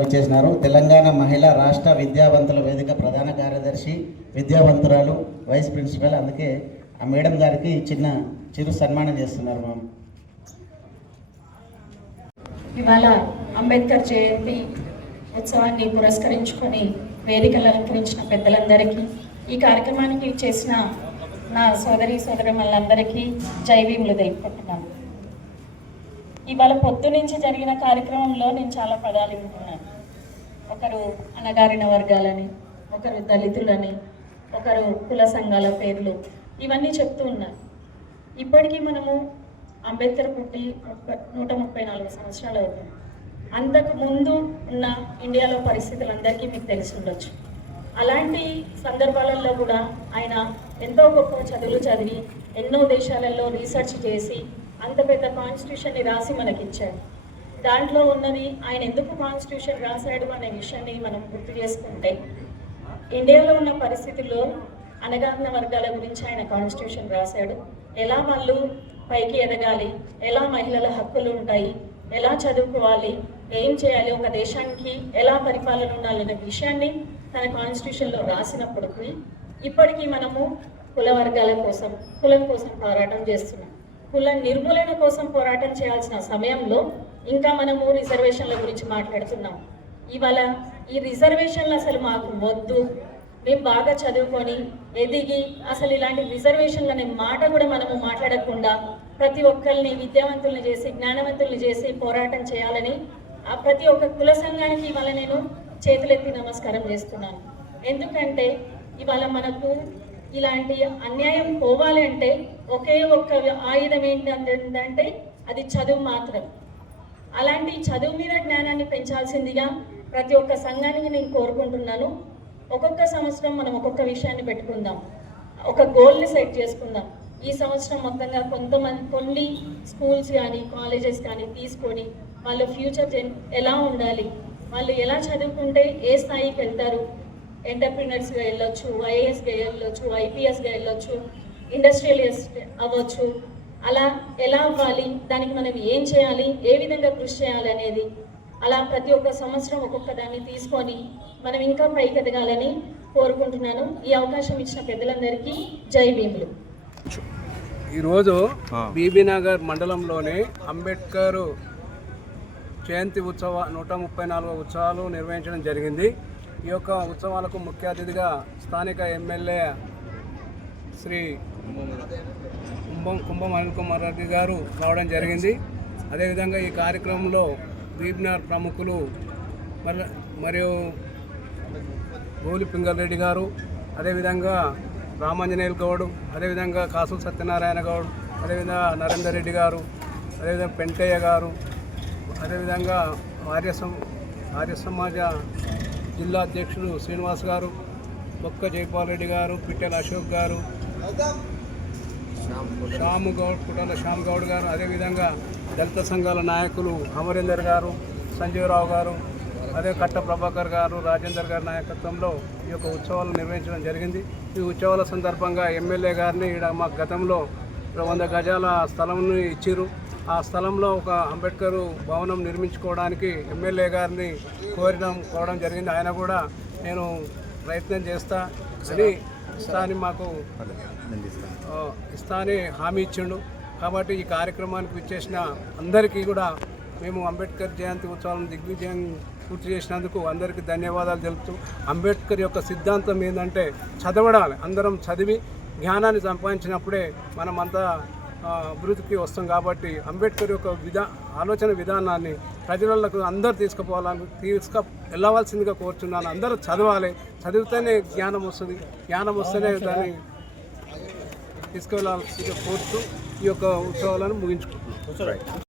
విచ్చేసినారు. తెలంగాణ మహిళా రాష్ట్ర విద్యావంతుల వేదిక ప్రధాన కార్యదర్శి, విద్యావంతురాలు, వైస్ ప్రిన్సిపల్. అందుకే ఆ మేడం గారికి చిరు సన్మానం చేస్తున్నారు. మ్యామ్, ఇవాళ అంబేద్కర్ జయంతి ఉత్సవాన్ని పురస్కరించుకొని వేదికలు అలంకరించిన పెద్దలందరికీ, ఈ కార్యక్రమానికి చేసిన నా సోదరులందరికీ జై భీములు తెలుపుకుంటున్నాను. ఇవాళ పొద్దు నుంచి జరిగిన కార్యక్రమంలో నేను చాలా పదాలు వింటున్నాను. ఒకరు అణగారిన వర్గాలని, ఒకరు దళితులని, ఒకరు కుల సంఘాల పేర్లు, ఇవన్నీ చెప్తూ ఉన్నారు. ఇప్పటికీ మనము అంబేద్కర్ పుట్టి 134 సంవత్సరాలు అవుతుంది. అంతకు ముందు ఉన్న ఇండియాలో పరిస్థితులు అందరికీ మీకు తెలిసి ఉండొచ్చు. అలాంటి సందర్భాలలో కూడా ఆయన ఎంతో గొప్ప చదువులు చదివి ఎన్నో దేశాలలో రీసెర్చ్ చేసి అంత పెద్ద కాన్స్టిట్యూషన్ని రాసి మనకిచ్చాడు. దాంట్లో ఉన్నది ఆయన ఎందుకు కాన్స్టిట్యూషన్ రాశాడు అనే విషయాన్ని మనం గుర్తు చేసుకుంటే, ఇండియాలో ఉన్న పరిస్థితుల్లో అణగారిన వర్గాల గురించి ఆయన కాన్స్టిట్యూషన్ రాశాడు. ఎలా వాళ్ళు పైకి ఎదగాలి, ఎలా మహిళల హక్కులు ఉంటాయి, ఎలా చదువుకోవాలి, ఏం చేయాలి, ఒక దేశానికి ఎలా పరిపాలన ఉండాలనే విషయాన్ని తన కాన్స్టిట్యూషన్లో రాసినప్పటికీ ఇప్పటికీ మనము కుల వర్గాల కోసం, కులం కోసం పోరాటం చేస్తున్నాం. కుల నిర్మూలన కోసం పోరాటం చేయాల్సిన సమయంలో ఇంకా మనము రిజర్వేషన్ల గురించి మాట్లాడుతున్నాం. ఇవాళ ఈ రిజర్వేషన్లు అసలు మాకు వద్దు, మేము బాగా చదువుకొని ఎదిగి అసలు ఇలాంటి రిజర్వేషన్లు అనే మాట కూడా మనము మాట్లాడకుండా ప్రతి ఒక్కరిని విద్యావంతుల్ని చేసి, జ్ఞానవంతుల్ని చేసి పోరాటం చేయాలని ఆ ప్రతి ఒక్క కుల సంఘానికి ఇవాళ నేను చేతులెత్తి నమస్కారం చేస్తున్నాను. ఎందుకంటే ఇవాళ మనకు ఇలాంటి అన్యాయం పోవాలి అంటే ఒకే ఒక్క ఆయుధం ఏంటంటే అది చదువు మాత్రం. అలాంటి చదువు మీద జ్ఞానాన్ని పెంచాల్సిందిగా ప్రతి ఒక్క సంఘానికి నేను కోరుకుంటున్నాను. ఒక్కొక్క సంవత్సరం మనం ఒక్కొక్క విషయాన్ని పెట్టుకుందాం, ఒక గోల్ని సెట్ చేసుకుందాం. ఈ సంవత్సరం మొత్తంగా కొన్ని స్కూల్స్ కానీ కాలేజెస్ కానీ తీసుకొని వాళ్ళ ఫ్యూచర్ ఎలా ఉండాలి, వాళ్ళు ఎలా చదువుకుంటే ఏ స్థాయికి వెళ్తారు, ఎంటర్ప్రినర్స్గా వెళ్ళొచ్చు, ఐఏఎస్గా వెళ్ళొచ్చు, ఐపీఎస్గా వెళ్ళొచ్చు, ఇండస్ట్రియలిస్ట్ అవ్వచ్చు, అలా ఎలా అవ్వాలి, దానికి మనం ఏం చేయాలి, ఏ విధంగా కృషి చేయాలి అనేది అలా ప్రతి ఒక్క సంవత్సరం ఒక్కొక్క దాన్ని తీసుకొని మనం ఇంకా పైకి ఎదగాలని కోరుకుంటున్నాను. ఈ అవకాశం ఇచ్చిన పెద్దలందరికీ జై భీములు. ఈరోజు బీబీనగర్ మండలంలోని అంబేద్కర్ జయంతి 134 ఉత్సవాలు నిర్వహించడం జరిగింది. ఈ యొక్క ఉత్సవాలకు ముఖ్య అతిథిగా స్థానిక ఎమ్మెల్యే శ్రీ కుంభం అనిల్ కుమార్ రెడ్డి గారు రావడం జరిగింది. అదేవిధంగా ఈ కార్యక్రమంలో బీబీనగర్ ప్రముఖులు మరియు గోలి పింగళరెడ్డి గారు, అదేవిధంగా రామాంజనేయులు గౌడ్, అదేవిధంగా కాసు సత్యనారాయణ గౌడ్, అదేవిధంగా నరేందర్ రెడ్డి గారు, అదేవిధంగా పెంటయ్య గారు, అదేవిధంగా ఆర్య సమాజ జిల్లా అధ్యక్షుడు శ్రీనివాస్ గారు, బొక్క జైపాల్ రెడ్డి గారు, పిట్టెల అశోక్ గారు, శ్యాము గౌడ్, పుటాల శ్యామ్ గౌడ్ గారు, అదేవిధంగా దళిత సంఘాల నాయకులు అమరేందర్ గారు, సంజీవరావు గారు, అదే కట్ట ప్రభాకర్ గారు, రాజేందర్ గారి నాయకత్వంలో ఈ యొక్క ఉత్సవాలు నిర్వహించడం జరిగింది. ఈ ఉత్సవాల సందర్భంగా ఎమ్మెల్యే గారిని ఇక్కడ మా గతంలో 100 గజాల స్థలంను ఇచ్చిరు. ఆ స్థలంలో ఒక అంబేద్కర్ భవనం నిర్మించుకోవడానికి ఎమ్మెల్యే గారిని కోరడం జరిగింది. ఆయన కూడా నేను ప్రయత్నం చేస్తా అని మాకు ఇస్తాని హామీ ఇచ్చిండు. కాబట్టి ఈ కార్యక్రమానికి విచ్చేసిన అందరికీ కూడా మేము అంబేద్కర్ జయంతి ఉత్సవాలను దిగ్విజయం పూర్తి చేసినందుకు అందరికీ ధన్యవాదాలు తెలుపుతూ, అంబేద్కర్ యొక్క సిద్ధాంతం ఏంటంటే చదవడాలి, అందరం చదివి జ్ఞానాన్ని సంపాదించినప్పుడే మనమంతా అభివృద్ధికి వస్తాం. కాబట్టి అంబేద్కర్ యొక్క ఆలోచన విధానాన్ని ప్రజలకు అందరూ వెళ్ళవలసిందిగా కోరుచున్నాను. అందరూ చదవాలి, చదివితేనే జ్ఞానం వస్తుంది, జ్ఞానం వస్తేనే దాన్ని తీసుకువెళ్ళాల్సిందిగా కోరుతూ ఈ యొక్క ఉత్సవాలను ముగించుకుంటున్నాం.